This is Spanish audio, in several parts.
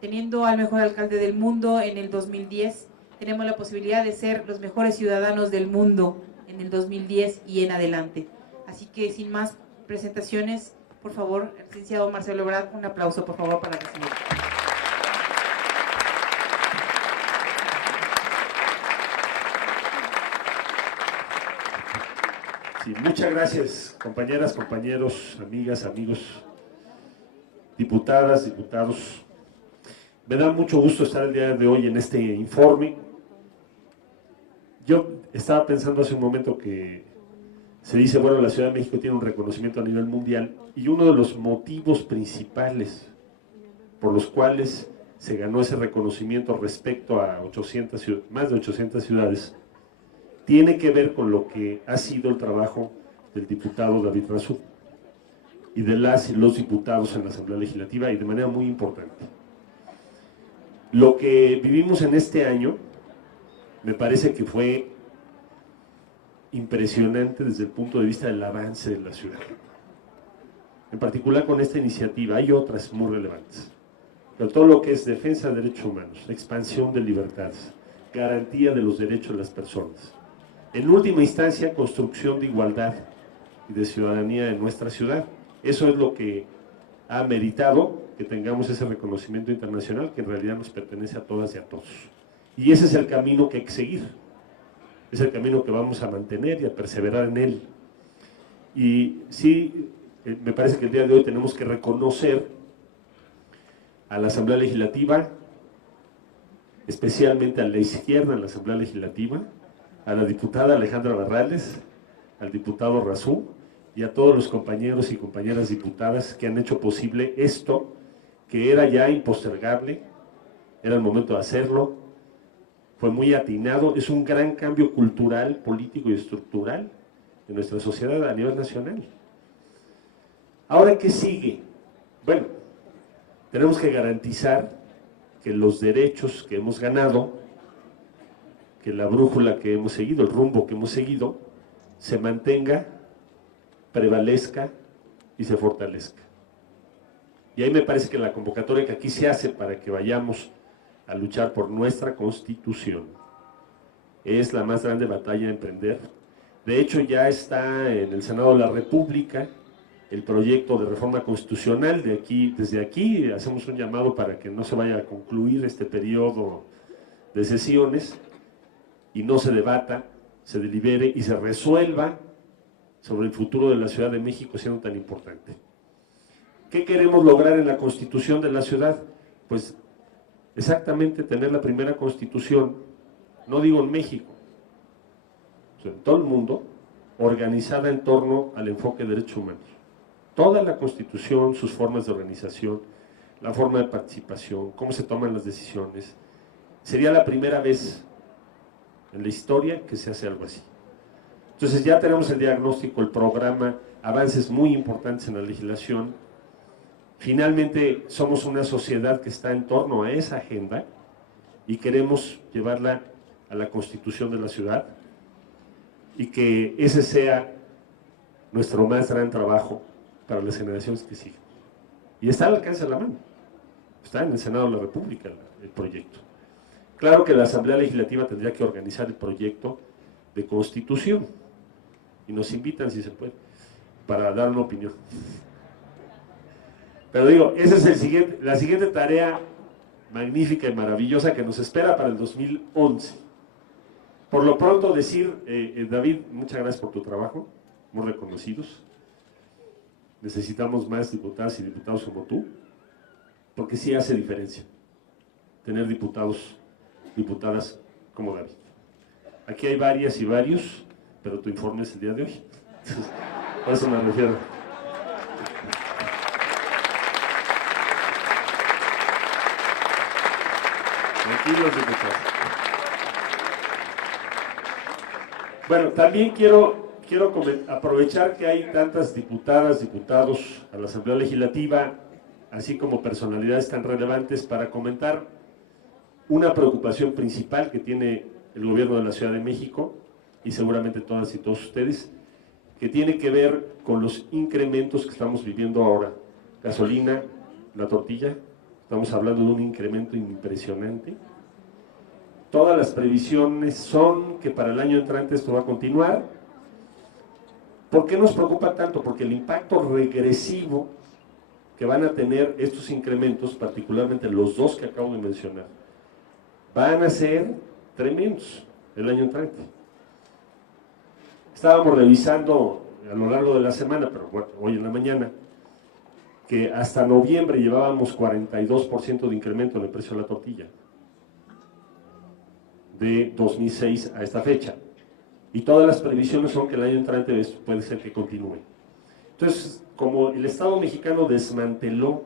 teniendo al mejor alcalde del mundo en el 2010, tenemos la posibilidad de ser los mejores ciudadanos del mundo en el 2010 y en adelante. Así que sin más presentaciones, por favor, el licenciado Marcelo Ebrard, un aplauso por favor para recibirlo. Sí, muchas gracias, compañeras, compañeros, amigas, amigos, diputadas, diputados. Me da mucho gusto estar el día de hoy en este informe. Yo estaba pensando hace un momento que se dice, bueno, la Ciudad de México tiene un reconocimiento a nivel mundial, y uno de los motivos principales por los cuales se ganó ese reconocimiento respecto a más de 800 ciudades, tiene que ver con lo que ha sido el trabajo del diputado David Razú y de las y los diputados en la Asamblea Legislativa, y de manera muy importante. Lo que vivimos en este año me parece que fue impresionante desde el punto de vista del avance de la ciudad. En particular con esta iniciativa, hay otras muy relevantes, pero todo lo que es defensa de derechos humanos, expansión de libertades, garantía de los derechos de las personas, en última instancia, construcción de igualdad y de ciudadanía en nuestra ciudad. Eso es lo que ha meritado que tengamos ese reconocimiento internacional que en realidad nos pertenece a todas y a todos. Y ese es el camino que hay que seguir. Es el camino que vamos a mantener y a perseverar en él. Y sí, me parece que el día de hoy tenemos que reconocer a la Asamblea Legislativa, especialmente a la izquierda en la Asamblea Legislativa, a la diputada Alejandra Barrales, al diputado Razú y a todos los compañeros y compañeras diputadas que han hecho posible esto, que era ya impostergable, era el momento de hacerlo, fue muy atinado, es un gran cambio cultural, político y estructural en nuestra sociedad a nivel nacional. Ahora, ¿qué sigue? Bueno, tenemos que garantizar que los derechos que hemos ganado, que la brújula que hemos seguido, el rumbo que hemos seguido, se mantenga, prevalezca y se fortalezca. Y ahí me parece que la convocatoria que aquí se hace para que vayamos a luchar por nuestra Constitución es la más grande batalla a emprender. De hecho, ya está en el Senado de la República el proyecto de reforma constitucional. Desde aquí hacemos un llamado para que no se vaya a concluir este periodo de sesiones y no se debata, se delibere y se resuelva sobre el futuro de la Ciudad de México, siendo tan importante. ¿Qué queremos lograr en la Constitución de la ciudad? Pues exactamente tener la primera Constitución, no digo en México, sino en todo el mundo, organizada en torno al enfoque de derechos humanos. Toda la Constitución, sus formas de organización, la forma de participación, cómo se toman las decisiones. Sería la primera vez en la historia que se hace algo así. Entonces ya tenemos el diagnóstico, el programa, avances muy importantes en la legislación. Finalmente somos una sociedad que está en torno a esa agenda y queremos llevarla a la Constitución de la ciudad y que ese sea nuestro más gran trabajo para las generaciones que siguen. Y está al alcance de la mano, está en el Senado de la República el proyecto. Claro que la Asamblea Legislativa tendría que organizar el proyecto de Constitución y nos invitan, si se puede, para dar una opinión. Pero digo, esa es la siguiente tarea magnífica y maravillosa que nos espera para el 2011. Por lo pronto decir, David, muchas gracias por tu trabajo, muy reconocidos. Necesitamos más diputadas y diputados como tú, porque sí hace diferencia tener diputados, diputadas como David. Aquí hay varias y varios, pero tu informe es el día de hoy. Entonces, a eso me refiero. Tranquilos, diputados. Bueno, también quiero aprovechar que hay tantas diputadas, diputados a la Asamblea Legislativa, así como personalidades tan relevantes, para comentar una preocupación principal que tiene el gobierno de la Ciudad de México, y seguramente todas y todos ustedes, que tiene que ver con los incrementos que estamos viviendo ahora. Gasolina, la tortilla, Estamos hablando de un incremento impresionante. Todas las previsiones son que para el año entrante esto va a continuar. ¿Por qué nos preocupa tanto? Porque el impacto regresivo que van a tener estos incrementos, particularmente los dos que acabo de mencionar, van a ser tremendos el año entrante. Estábamos revisando a lo largo de la semana, pero bueno, hoy en la mañana, que hasta noviembre llevábamos 42% de incremento en el precio de la tortilla, de 2006 a esta fecha. Y todas las previsiones son que el año entrante esto puede ser que continúe. Entonces, como el Estado mexicano desmanteló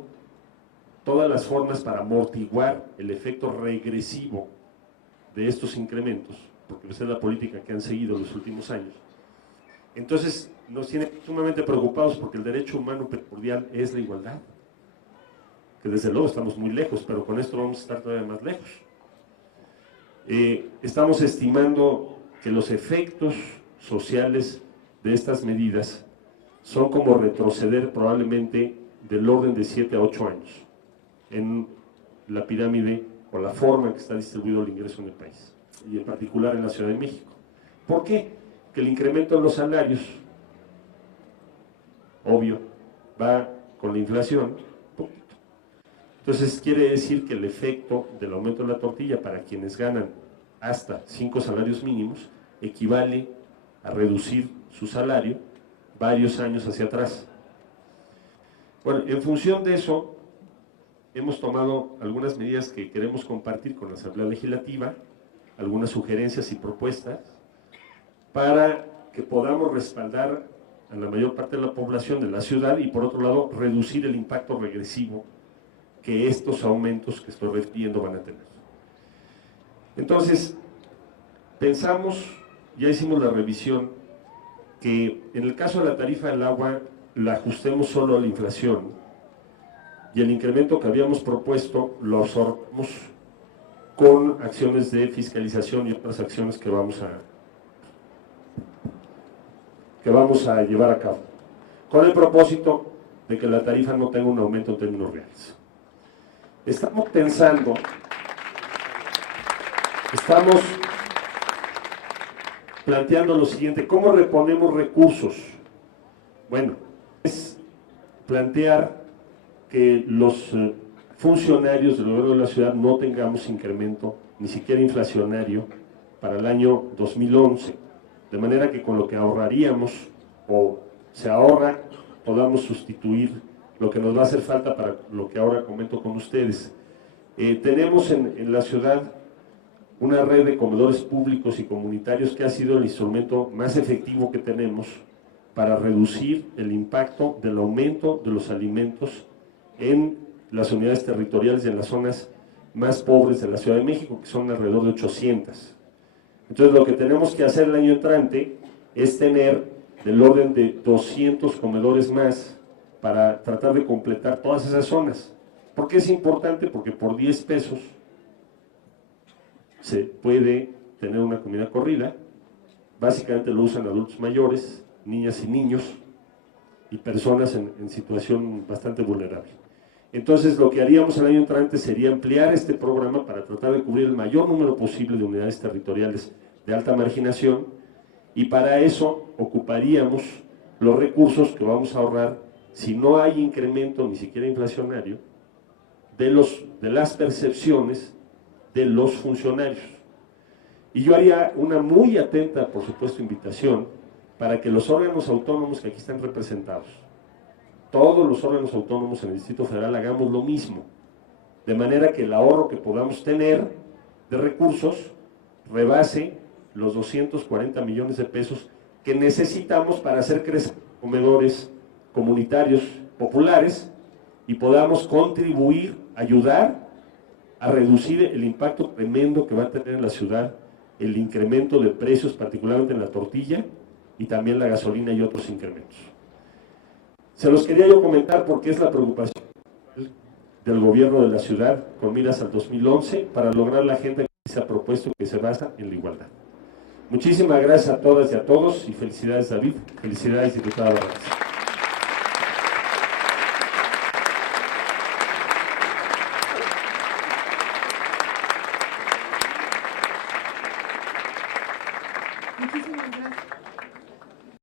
todas las formas para amortiguar el efecto regresivo de estos incrementos, porque esa es la política que han seguido en los últimos años, entonces nos tiene sumamente preocupados porque el derecho humano primordial es la igualdad, que desde luego estamos muy lejos, pero con esto vamos a estar todavía más lejos. Estamos estimando que los efectos sociales de estas medidas son como retroceder probablemente del orden de 7 a 8 años en la pirámide o la forma en que está distribuido el ingreso en el país, y en particular en la Ciudad de México. ¿Por qué? Que el incremento en los salarios, obvio, va con la inflación, poquito. Entonces quiere decir que el efecto del aumento de la tortilla para quienes ganan hasta 5 salarios mínimos equivale a reducir su salario varios años hacia atrás. Bueno, en función de eso, hemos tomado algunas medidas que queremos compartir con la Asamblea Legislativa, algunas sugerencias y propuestas, para que podamos respaldar a la mayor parte de la población de la ciudad y, por otro lado, reducir el impacto regresivo que estos aumentos que estoy refiriendo van a tener. Entonces, pensamos, ya hicimos la revisión, que en el caso de la tarifa del agua la ajustemos solo a la inflación y el incremento que habíamos propuesto lo absorbamos con acciones de fiscalización y otras acciones que vamos a llevar a cabo, con el propósito de que la tarifa no tenga un aumento en términos reales. Estamos planteando lo siguiente: ¿cómo reponemos recursos? Bueno, es plantear que los funcionarios del gobierno de la ciudad no tengamos incremento, ni siquiera inflacionario, para el año 2011, de manera que con lo que ahorraríamos o se ahorra, podamos sustituir lo que nos va a hacer falta para lo que ahora comento con ustedes. Tenemos en la ciudad una red de comedores públicos y comunitarios que ha sido el instrumento más efectivo que tenemos para reducir el impacto del aumento de los alimentos en las unidades territoriales y en las zonas más pobres de la Ciudad de México, que son alrededor de 800. Entonces, lo que tenemos que hacer el año entrante es tener del orden de 200 comedores más para tratar de completar todas esas zonas. ¿Por qué es importante? Porque por 10 pesos se puede tener una comida corrida. Básicamente lo usan adultos mayores, niñas y niños y personas en situación bastante vulnerable. Entonces, lo que haríamos el año entrante sería ampliar este programa para tratar de cubrir el mayor número posible de unidades territoriales de alta marginación, y para eso ocuparíamos los recursos que vamos a ahorrar si no hay incremento ni siquiera inflacionario de las percepciones de los funcionarios. Y yo haría una muy atenta, por supuesto, invitación para que los órganos autónomos que aquí están representados, todos los órganos autónomos en el Distrito Federal, hagamos lo mismo, de manera que el ahorro que podamos tener de recursos rebase los 240 millones de pesos que necesitamos para hacer crecer comedores comunitarios populares y podamos contribuir, ayudar a reducir el impacto tremendo que va a tener en la ciudad el incremento de precios, particularmente en la tortilla y también la gasolina y otros incrementos. Se los quería yo comentar porque es la preocupación del gobierno de la ciudad con miras al 2011 para lograr la agenda que se ha propuesto, que se basa en la igualdad. Muchísimas gracias a todas y a todos y felicidades, David, felicidades, diputada Barras. Muchísimas gracias.